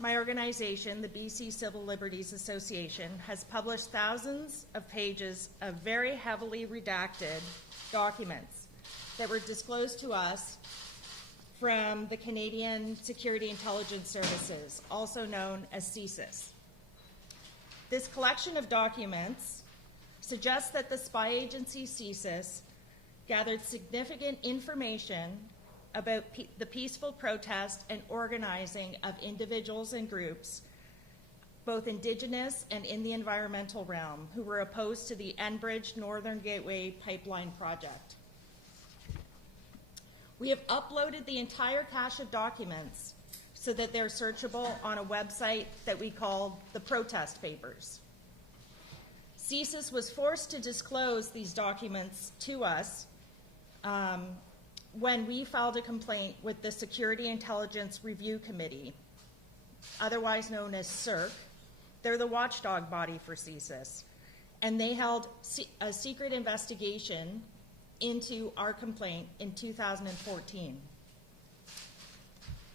my organization, the BC Civil Liberties Association, has published thousands of pages of very heavily redacted documents that were disclosed to us from the Canadian Security Intelligence Services, also known as CSIS. This collection of documents suggests that the spy agency CSIS gathered significant information about the peaceful protest and organizing of individuals and groups, both Indigenous and in the environmental realm, who were opposed to the Enbridge Northern Gateway pipeline project. We have uploaded the entire cache of documents so that they're searchable on a website that we call the Protest Papers. CSIS was forced to disclose these documents to us when we filed a complaint with the Security Intelligence Review Committee, otherwise known as CERC. They're the watchdog body for CSIS, and they held a secret investigation into our complaint in 2014.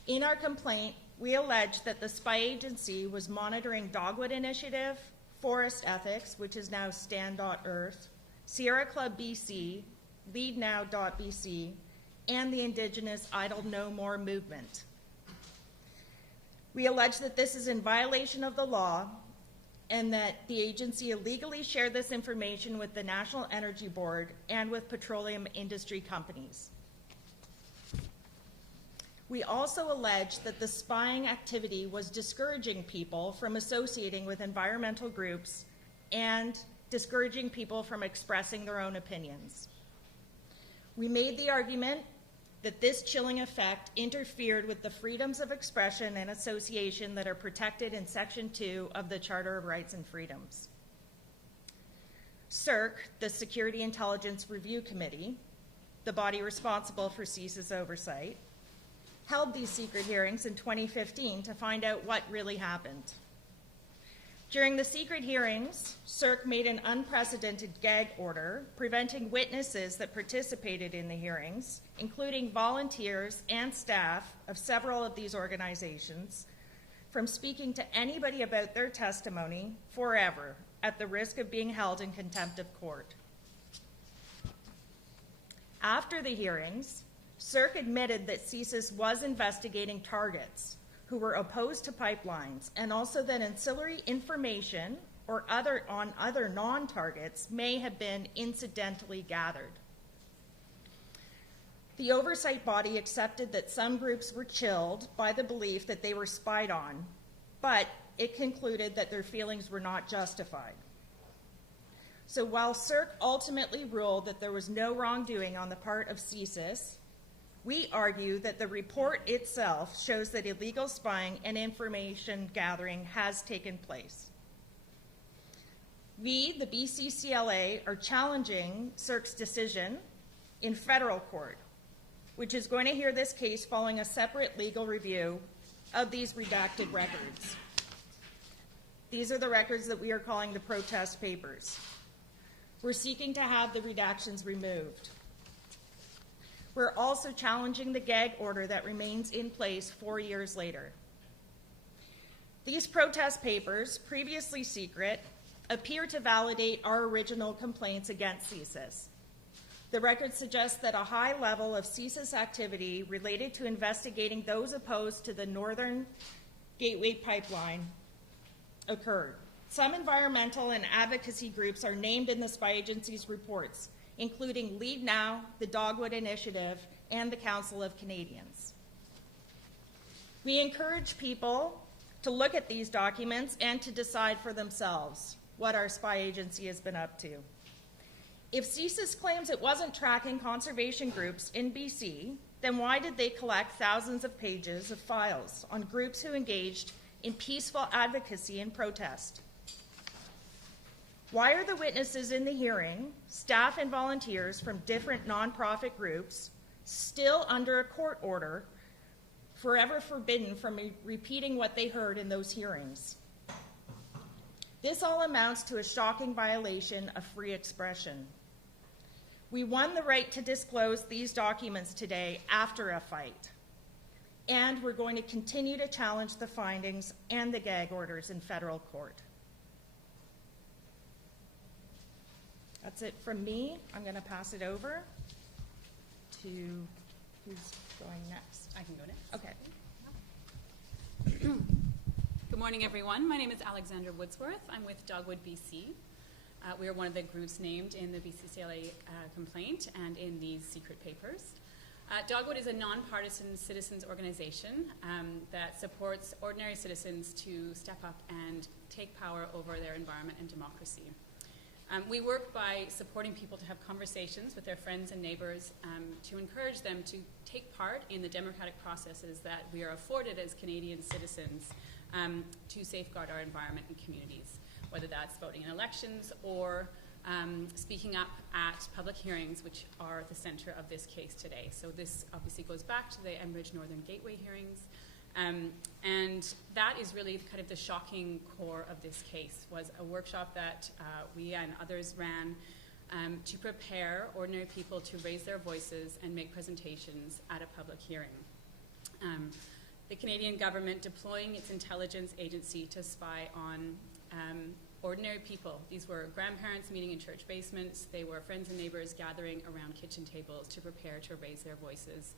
In our complaint, we allege that the spy agency was monitoring Dogwood Initiative, Forest Ethics, which is now Stand.Earth, Sierra Club BC, LeadNow.BC, and the Indigenous Idle No More movement. We allege that this is in violation of the law and that the agency illegally shared this information with the National Energy Board and with petroleum industry companies. We also allege that the spying activity was discouraging people from associating with environmental groups and discouraging people from expressing their own opinions. We made the argument that this chilling effect interfered with the freedoms of expression and association that are protected in Section 2 of the Charter of Rights and Freedoms. CERC, the Security Intelligence Review Committee, the body responsible for CSIS oversight, held these secret hearings in 2015 to find out what really happened. During the secret hearings, CERC made an unprecedented gag order preventing witnesses that participated in the hearings, including volunteers and staff of several of these organizations, from speaking to anybody about their testimony forever at the risk of being held in contempt of court. After the hearings, CERC admitted that CSIS was investigating targets who were opposed to pipelines, and also that ancillary information or other non-targets may have been incidentally gathered. The oversight body accepted that some groups were chilled by the belief that they were spied on, but it concluded that their feelings were not justified. So while CERC ultimately ruled that there was no wrongdoing on the part of CSIS, we argue that the report itself shows that illegal spying and information gathering has taken place. We, the BCCLA, are challenging CERC's decision in federal court, which is going to hear this case following a separate legal review of these redacted records. These are the records that we are calling the Protest Papers. We're seeking to have the redactions removed. We're also challenging the gag order that remains in place 4 years later. These protest papers, previously secret, appear to validate our original complaints against CSIS. The record suggests that a high level of CSIS activity related to investigating those opposed to the Northern Gateway pipeline occurred. Some environmental and advocacy groups are named in the spy agency's reports, including Lead Now, the Dogwood Initiative, and the Council of Canadians. We encourage people to look at these documents and to decide for themselves what our spy agency has been up to. If CSIS claims it wasn't tracking conservation groups in BC, then why did they collect thousands of pages of files on groups who engaged in peaceful advocacy and protest? Why are the witnesses in the hearing, staff and volunteers from different nonprofit groups, still under a court order, forever forbidden from repeating what they heard in those hearings? This all amounts to a shocking violation of free expression. We won the right to disclose these documents today after a fight. and we're going to continue to challenge the findings and the gag orders in federal court. That's it from me. I'm going to pass it over to who's going next. I can go next. Okay. Good morning, everyone. My name is Alexandra Woodsworth. I'm with Dogwood BC. We are one of the groups named in the BCCLA complaint and in these secret papers. Dogwood is a nonpartisan citizens organization that supports ordinary citizens to step up and take power over their environment and democracy. We work by supporting people to have conversations with their friends and neighbors to encourage them to take part in the democratic processes that we are afforded as Canadian citizens to safeguard our environment and communities, whether that's voting in elections or speaking up at public hearings, which are the center of this case today. So this obviously goes back to the Enbridge Northern Gateway hearings. And that is really kind of the shocking core of this case, was a workshop that we and others ran to prepare ordinary people to raise their voices and make presentations at a public hearing. The Canadian government deploying its intelligence agency to spy on ordinary people. These were grandparents meeting in church basements. They were friends and neighbors gathering around kitchen tables to prepare to raise their voices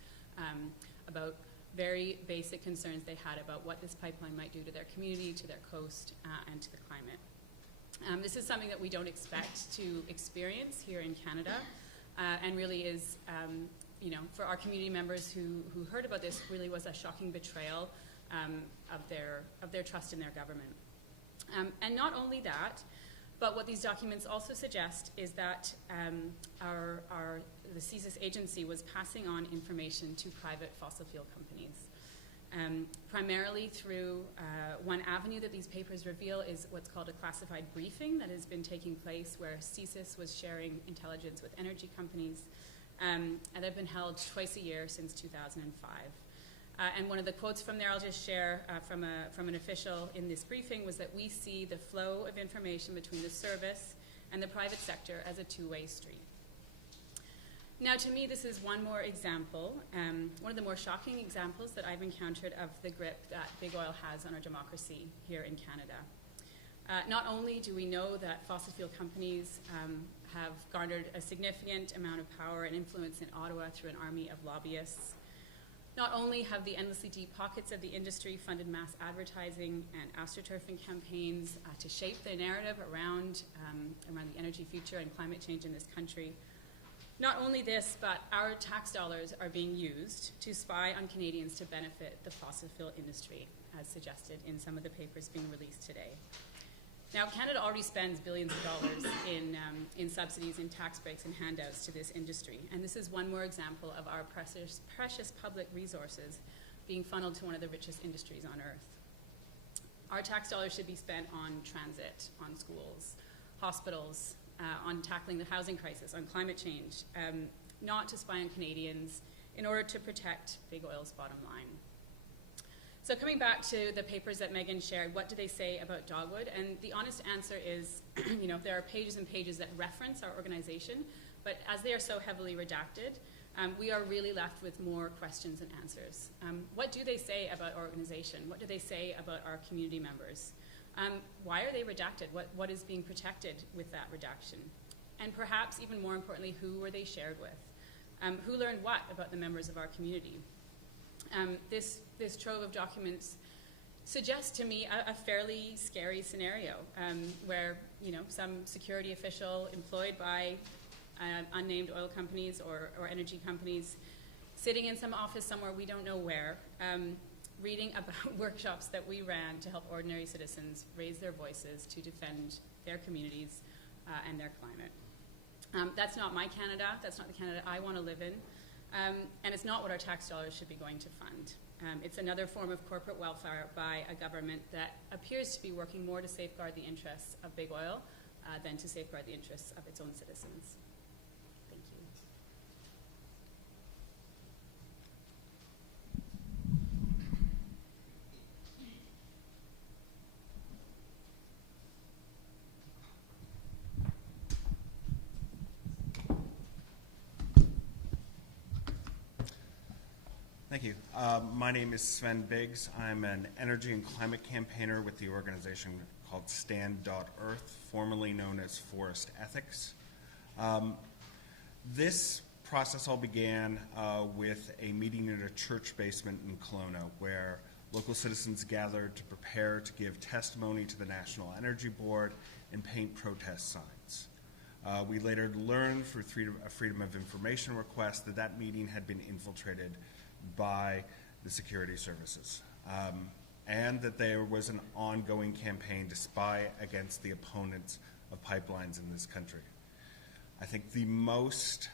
about very basic concerns they had about what this pipeline might do to their community, to their coast, and to the climate. This is something that we don't expect to experience here in Canada, and really is, for our community members who heard about this, really was a shocking betrayal of their trust in their government. And not only that, but what these documents also suggest is that the CSIS agency was passing on information to private fossil fuel companies. Primarily through one avenue that these papers reveal is what's called a classified briefing that has been taking place, where CSIS was sharing intelligence with energy companies, and they've been held twice a year since 2005. And one of the quotes from there I'll just share from an official in this briefing was that we see the flow of information between the service and the private sector as a two-way street. Now, to me, this is one more example, one of the more shocking examples that I've encountered of the grip that big oil has on our democracy here in Canada. Not only do we know that fossil fuel companies have garnered a significant amount of power and influence in Ottawa through an army of lobbyists, not only have the endlessly deep pockets of the industry funded mass advertising and astroturfing campaigns to shape the narrative around the energy future and climate change in this country. Not only this, but our tax dollars are being used to spy on Canadians to benefit the fossil fuel industry, as suggested in some of the papers being released today. Now, Canada already spends billions of dollars in subsidies, in tax breaks, and handouts to this industry. And this is one more example of our precious public resources being funneled to one of the richest industries on earth. Our tax dollars should be spent on transit, on schools, hospitals, on tackling the housing crisis, on climate change, not to spy on Canadians in order to protect big oil's bottom line. So coming back to the papers that Megan shared, what do they say about Dogwood? And the honest answer is, there are pages and pages that reference our organization, but as they are so heavily redacted, we are really left with more questions and answers. What do they say about our organization? What do they say about our community members? Why are they redacted? What is being protected with that redaction? And perhaps even more importantly, who were they shared with? Who learned what about the members of our community? This trove of documents suggests to me a fairly scary scenario where some security official employed by unnamed oil companies or energy companies sitting in some office somewhere we don't know where, reading about workshops that we ran to help ordinary citizens raise their voices to defend their communities and their climate. That's not my Canada. That's not the Canada I want to live in. And it's not what our tax dollars should be going to fund. It's another form of corporate welfare by a government that appears to be working more to safeguard the interests of big oil than to safeguard the interests of its own citizens. Thank you. Thank you. My name is Sven Biggs. I'm an energy and climate campaigner with the organization called Stand.Earth, formerly known as Forest Ethics. This process all began with a meeting in a church basement in Kelowna where local citizens gathered to prepare to give testimony to the National Energy Board and paint protest signs. We later learned through a Freedom of Information request that that meeting had been infiltrated by the security services, and that there was an ongoing campaign to spy against the opponents of pipelines in this country. I think the most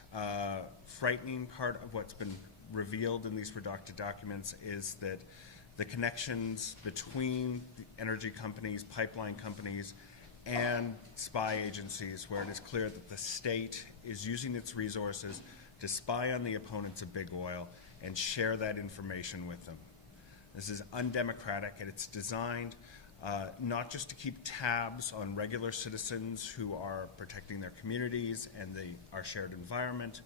frightening part of what's been revealed in these redacted documents is that the connections between the energy companies, pipeline companies, and spy agencies, where it is clear that the state is using its resources to spy on the opponents of big oil and share that information with them. This is undemocratic, and it's designed not just to keep tabs on regular citizens who are protecting their communities and our shared environment.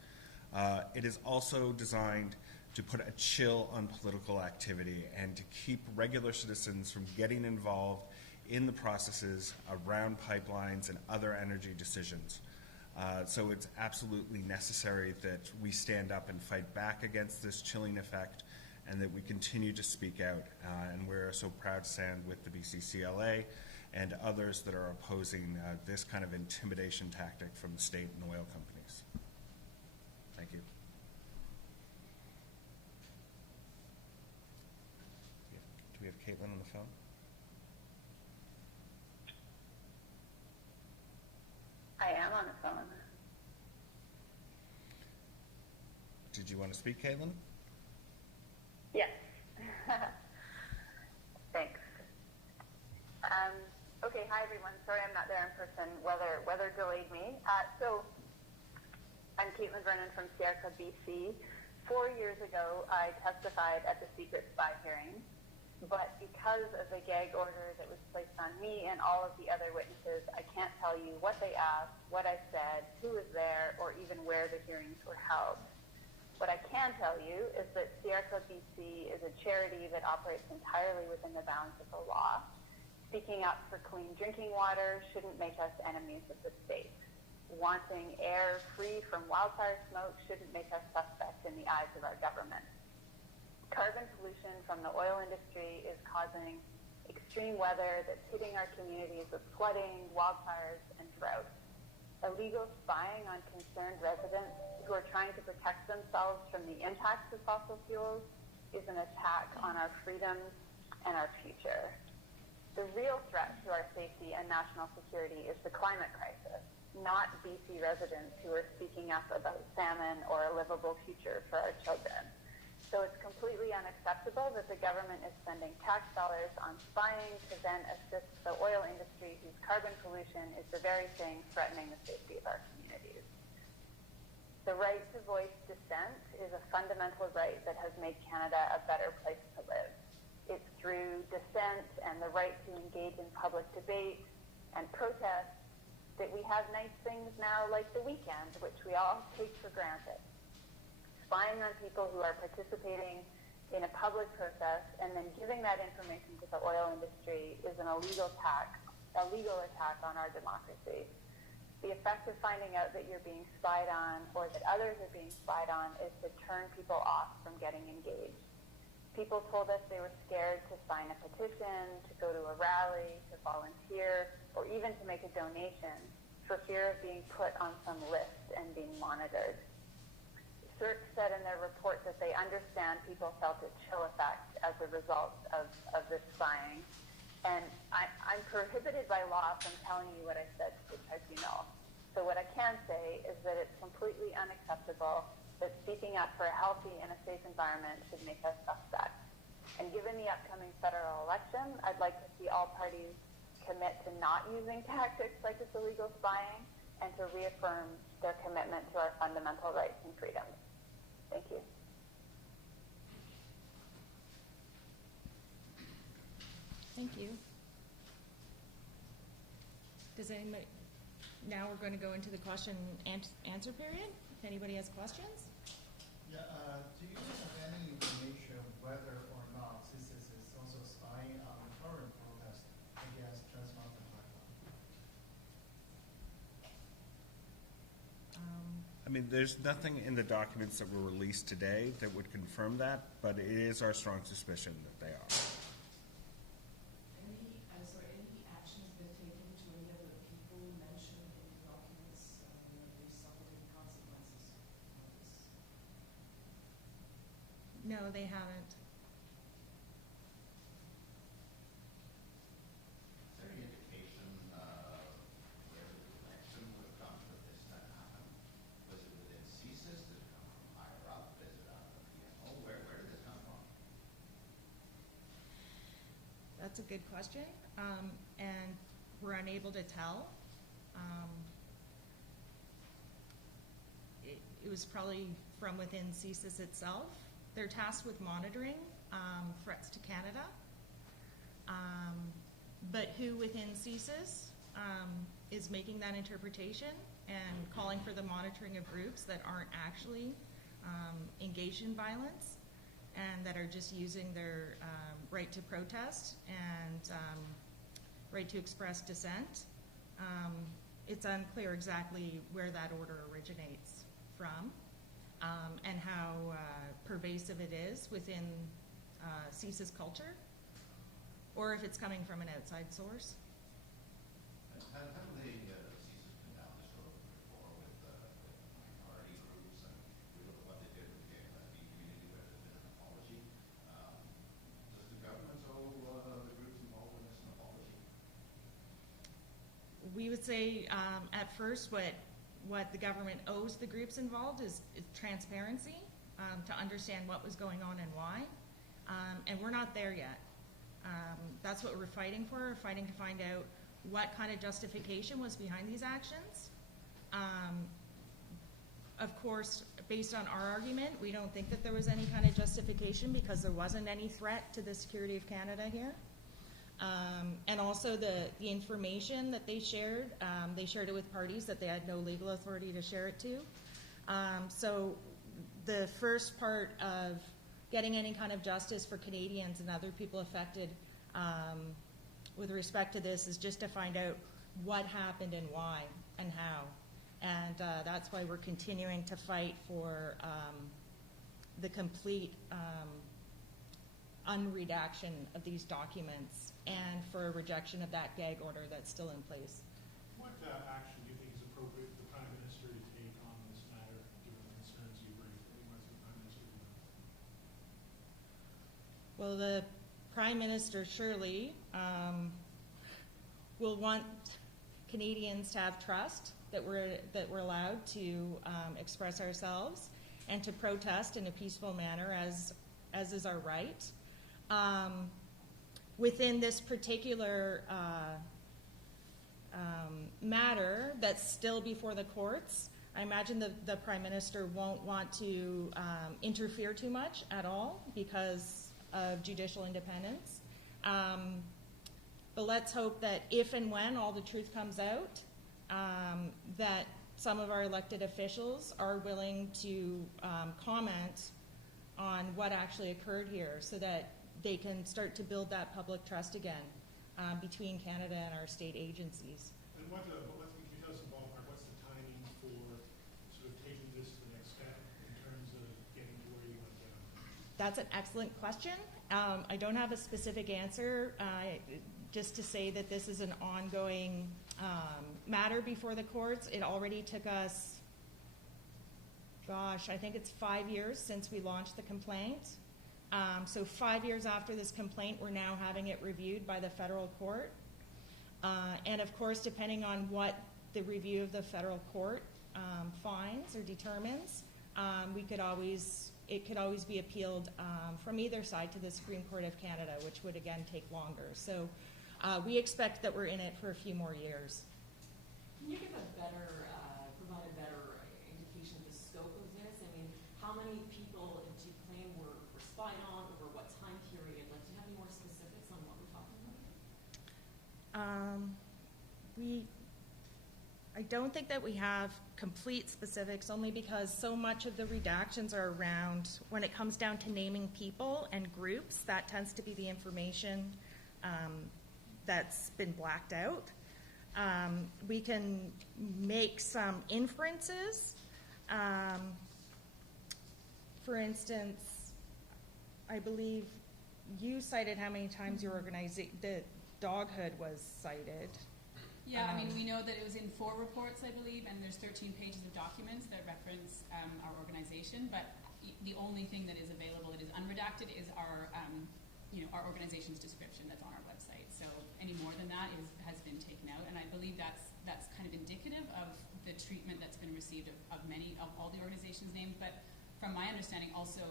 It is also designed to put a chill on political activity and to keep regular citizens from getting involved in the processes around pipelines and other energy decisions. So it's absolutely necessary that we stand up and fight back against this chilling effect, and that we continue to speak out. And we're so proud to stand with the BCCLA and others that are opposing this kind of intimidation tactic from the state and oil companies. Thank you. Do we have Caitlin on the phone? I am on the phone. Did you want to speak, Caitlin? Yes. Thanks. Okay, hi everyone. Sorry I'm not there in person. Weather delayed me. So I'm Caitlin Vernon from Sierra BC. 4 years ago, I testified at the secret spy hearing, but because of the gag order that was placed on me and all of the other witnesses, I can't tell you what they asked, what I said, who was there, or even where the hearings were held. What I can tell you is that Sierra BC is a charity that operates entirely within the bounds of the law. Speaking up for clean drinking water shouldn't make us enemies of the state. Wanting air free from wildfire smoke shouldn't make us suspects in the eyes of our government. Carbon pollution from the oil industry is causing extreme weather that's hitting our communities with flooding, wildfires, and drought. Illegal spying on concerned residents who are trying to protect themselves from the impacts of fossil fuels is an attack on our freedoms and our future. The real threat to our safety and national security is the climate crisis, not BC residents who are speaking up about famine or a livable future for our children. So it's completely unacceptable that the government is spending tax dollars on spying to then assist the oil industry, whose carbon pollution is the very thing threatening the safety of our communities. The right to voice dissent is a fundamental right that has made Canada a better place to live. It's through dissent and the right to engage in public debate and protest that we have nice things now like the weekend, which we all take for granted. Spying on people who are participating in a public process and then giving that information to the oil industry is an illegal attack on our democracy. The effect of finding out that you're being spied on or that others are being spied on is to turn people off from getting engaged. People told us they were scared to sign a petition, to go to a rally, to volunteer, or even to make a donation for fear of being put on some list and being monitored. CSIS said in their report that they understand people felt a chill effect as a result of this spying. And I'm prohibited by law from telling you what I said to the tribunal. So what I can say is that it's completely unacceptable that speaking up for a healthy and a safe environment should make us suspects. And given the upcoming federal election, I'd like to see all parties commit to not using tactics like this illegal spying and to reaffirm their commitment to our fundamental rights and freedoms. Thank you. Thank you. Does anybody, now we're going to go into the question and answer period. If anybody has questions? Yeah, do you have any information whether or not CSIS is also spying on the current protest against Trans Mountain Pipeline? I mean, there's nothing in the documents that were released today that would confirm that, but it is our strong suspicion that they are. Any actions been taken to any of the people mentioned in the documents? They suffered any consequences of this? No, they haven't. Is there any indication where the connection would have come for this to happen? Was it within CSIS? Did it come from higher up? Is it out of the PMO? Where did this come from? That's a good question, and we're unable to tell. It was probably from within CSIS itself. They're tasked with monitoring threats to Canada, but who within CSIS is making that interpretation and calling for the monitoring of groups that aren't actually engaged in violence and that are just using their right to protest and right to express dissent. It's unclear exactly where that order originates from and how pervasive it is within CSIS culture, or if it's coming from an outside source. Haven't the CSIS been down this road before with minority groups, and we look at what they did with the ALFE community where there's been an apology. Does the government owe the groups involved in this an apology? We would say at first what the government owes the groups involved is transparency to understand what was going on and why, and we're not there yet. That's what we're fighting for. We're fighting to find out what kind of justification was behind these actions. Of course, based on our argument, we don't think that there was any kind of justification because there wasn't any threat to the security of Canada here. And also the information that they shared it with parties that they had no legal authority to share it to. So the first part of getting any kind of justice for Canadians and other people affected with respect to this is just to find out what happened and why and how. And that's why we're continuing to fight for the complete unredaction of these documents and for a rejection of that gag order that's still in place. What action do you think is appropriate for the Prime Minister to take on this matter, given the concerns you raised? What is the Prime Minister doing? Well, the Prime Minister surely will want Canadians to have trust that we're allowed to express ourselves and to protest in a peaceful manner as is our right. Within this particular matter that's still before the courts, I imagine the Prime Minister won't want to interfere too much at all because of judicial independence. But let's hope that if and when all the truth comes out, that some of our elected officials are willing to comment on what actually occurred here so that they can start to build that public trust again between Canada and our state agencies. And can you tell us a ballpark, what's the timing for sort of taking this to the next step in terms of getting to where you want to go? That's an excellent question. I don't have a specific answer, just to say that this is an ongoing matter before the courts. It already took us, I think it's 5 years since we launched the complaint. So 5 years after this complaint, we're now having it reviewed by the federal court. And of course, depending on what the review of the federal court finds or determines, it could always be appealed from either side to the Supreme Court of Canada, which would again take longer. So we expect that we're in it for a few more years. Can you give provide a better indication of the scope of this? I mean, how many people do you claim were spied on over what time period? Like, do you have any more specifics on what we're talking about? I don't think that we have complete specifics, only because so much of the redactions are around, when it comes down to naming people and groups, that tends to be the information that's been blacked out. We can make some inferences. For instance, I believe you cited how many times your the doghood was cited. Yeah, I mean, we know that it was in 4 reports, I believe, and there's 13 pages of documents that reference our organization, but the only thing that is available that is unredacted is our, our organization's description that's on our website. So any more than that has been taken out, and I believe that's kind of indicative of the treatment that's been received of all the organizations named, but from my understanding also,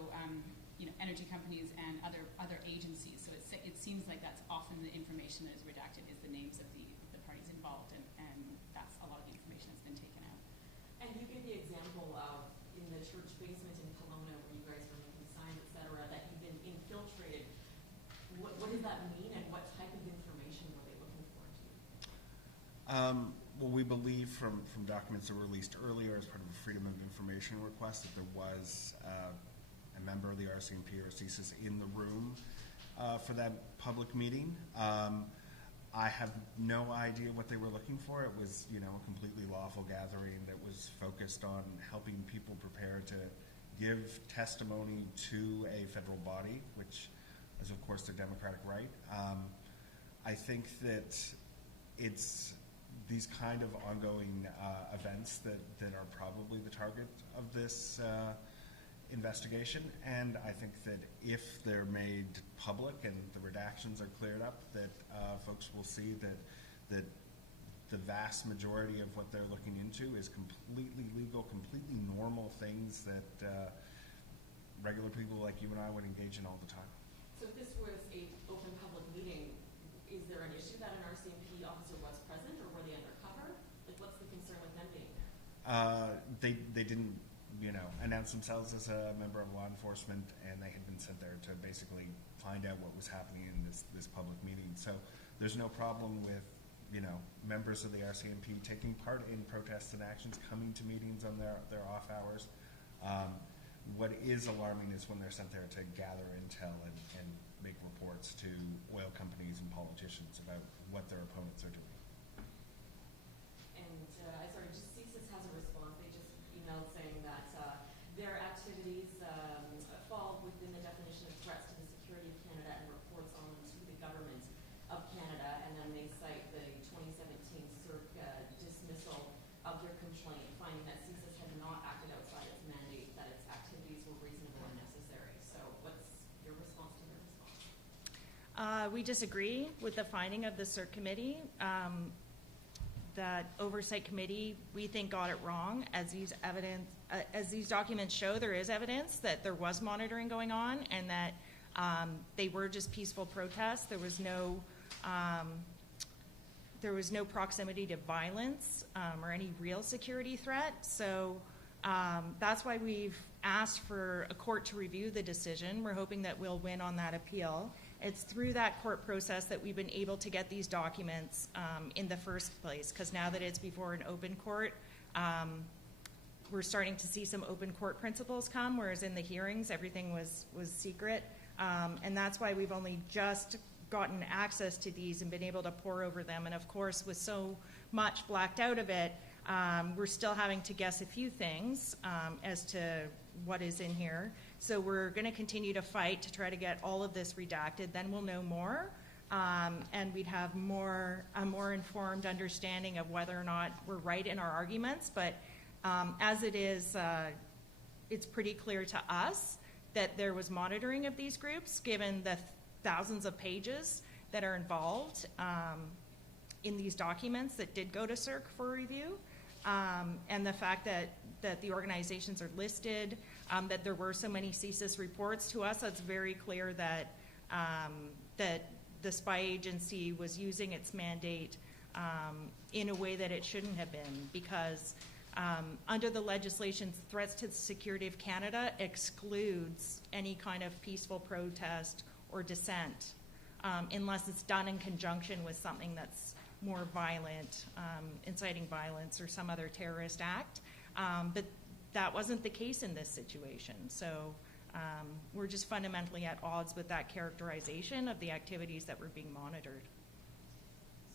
energy companies and other agencies. So it seems like that's often the information that is redacted is the names of the parties involved, and that's a lot of the information that's been taken out. And you gave the example of in the church basement in Kelowna where you guys were making signs, et cetera, that you've been infiltrated. What does that mean, and what type of information were they looking for to you? Well, we believe from documents that were released earlier as part of a Freedom of Information request that there was a member of the RCMP or CSIS in the room for that public meeting. I have no idea what they were looking for. It was, a completely lawful gathering that was focused on helping people prepare to give testimony to a federal body, which is, of course, their democratic right. I think that it's these kind of ongoing events that are probably the target of this investigation, and I think that if they're made public and the redactions are cleared up, that folks will see that the vast majority of what they're looking into is completely legal, completely normal things that regular people like you and I would engage in all the time. So if this was an open public meeting, is there an issue that an RCMP officer was present, or were they undercover? Like, what's the concern with them being there? They didn't announce themselves as a member of law enforcement, and they had been sent there to basically find out what was happening in this public meeting. So there's no problem with, members of the RCMP taking part in protests and actions, coming to meetings on their off hours. What is alarming is when they're sent there to gather intel and make reports to oil companies and politicians about what their opponents are doing. And just CSIS has a response. They just emailed saying that their activities fall within the definition of threats to the security of Canada and reports on to the government of Canada. And then they cite the 2017 CERC dismissal of your complaint, finding that CSIS had not acted outside its mandate, that its activities were reasonable and necessary. So what's your response to their response? We disagree with the finding of the CERC committee. That oversight committee, we think, got it wrong. As these documents show, there is evidence that there was monitoring going on, and that they were just peaceful protests. There was no proximity to violence or any real security threat. So that's why we've asked for a court to review the decision. We're hoping that we'll win on that appeal. It's through that court process that we've been able to get these documents in the first place, because now that it's before an open court, we're starting to see some open court principles come, whereas in the hearings everything was secret. And that's why we've only just gotten access to these and been able to pore over them. And of course, with so much blacked out of it, we're still having to guess a few things as to what is in here. So we're going to continue to fight to try to get all of this redacted. Then we'll know more, and we'd have a more informed understanding of whether or not we're right in our arguments. But as it is, it's pretty clear to us that there was monitoring of these groups, given the thousands of pages that are involved in these documents that did go to CERC for review, and the fact that the organizations are listed, that there were so many CSIS reports. To us, it's very clear that the spy agency was using its mandate in a way that it shouldn't have been, because under the legislation, threats to the security of Canada excludes any kind of peaceful protest or dissent, unless it's done in conjunction with something that's more violent, inciting violence or some other terrorist act. But that wasn't the case in this situation. So we're just fundamentally at odds with that characterization of the activities that were being monitored.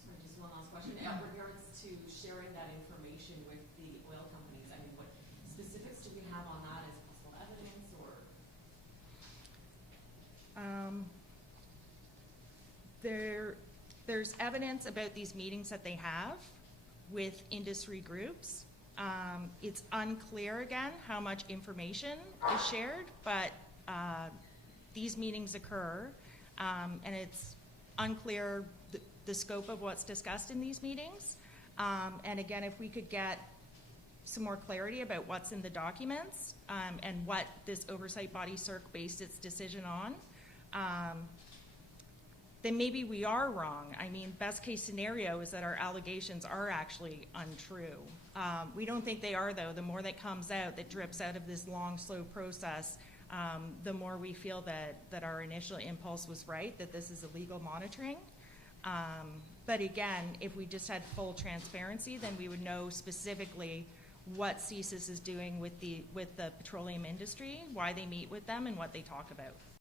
Sorry, just one last question. In regards to sharing that information with the oil companies, I mean, what specifics do we have on that as possible evidence or? There's evidence about these meetings that they have with industry groups. It's unclear, again, how much information is shared, but these meetings occur, and it's unclear the scope of what's discussed in these meetings. And again, if we could get some more clarity about what's in the documents and what this oversight body CERC based its decision on, then maybe we are wrong. I mean, best case scenario is that our allegations are actually untrue. We don't think they are, though. The more that comes out, that drips out of this long, slow process, the more we feel that our initial impulse was right, that this is illegal monitoring. But again, if we just had full transparency, then we would know specifically what CSIS is doing with the petroleum industry, why they meet with them, and what they talk about.